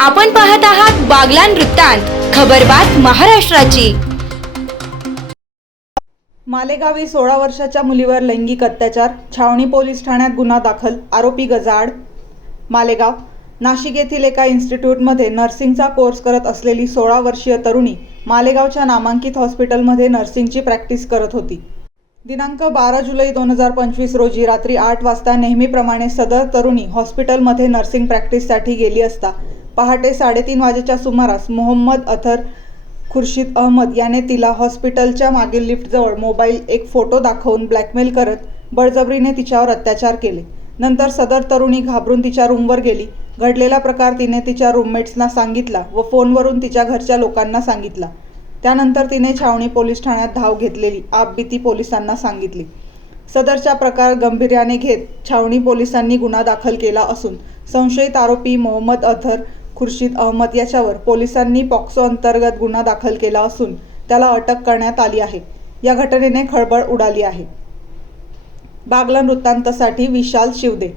आपण पाहत आहात बागलान वृत्तांत खबरबात महाराष्ट्राची. मालेगावी सोळा वर्षाच्या मुलीवर लैंगिक अत्याचार छावणी पोलीस ठाण्यात गुन्हा दाखल आरोपी गजाड मालेगाव नाशिक येथील एका इन्स्टिट्यूटमध्ये नर्सिंगचा कोर्स करत असलेली सोळा वर्षीय तरुणी मालेगावच्या नामांकित हॉस्पिटलमध्ये नर्सिंगची प्रॅक्टिस करत होती. दिनांक बारा जुलै दोन हजार पंचवीस रोजी रात्री आठ वाजता नेहमीप्रमाणे सदर तरुणी हॉस्पिटलमध्ये नर्सिंग प्रॅक्टिससाठी गेली असता पहाटे साडेतीन वाजेच्या सुमारास मोहम्मद अथर खुर्शीद अहमद याने तिला हॉस्पिटलच्या मागील लिफ्टजवळ मोबाईल एक फोटो दाखवून ब्लॅकमेल करत बळजबरीने तिच्यावर अत्याचार केले. नंतर सदर तरुणी घाबरून तिच्या रूमवर गेली. घडलेला प्रकार तिने तिच्या रूममेट्सना सांगितला व फोनवरून तिच्या घरच्या लोकांना सांगितला. त्यानंतर तिने छावणी पोलीस ठाण्यात धाव घेतलेली आपबीती पोलिसांना सांगितली. सदरचा प्रकार गंभीर्याने घेत छावणी पोलिसांनी गुन्हा दाखल केला असून संशयित आरोपी मोहम्मद अथर खुर्शीद अहमद याच्यावर पोलिसांनी पॉक्सो अंतर्गत गुन्हा दाखल केला असून त्याला अटक करण्यात आली आहे. या घटनेने खळबळ उडाली आहे. बागला वृत्तांतासाठी विशाल शिवदे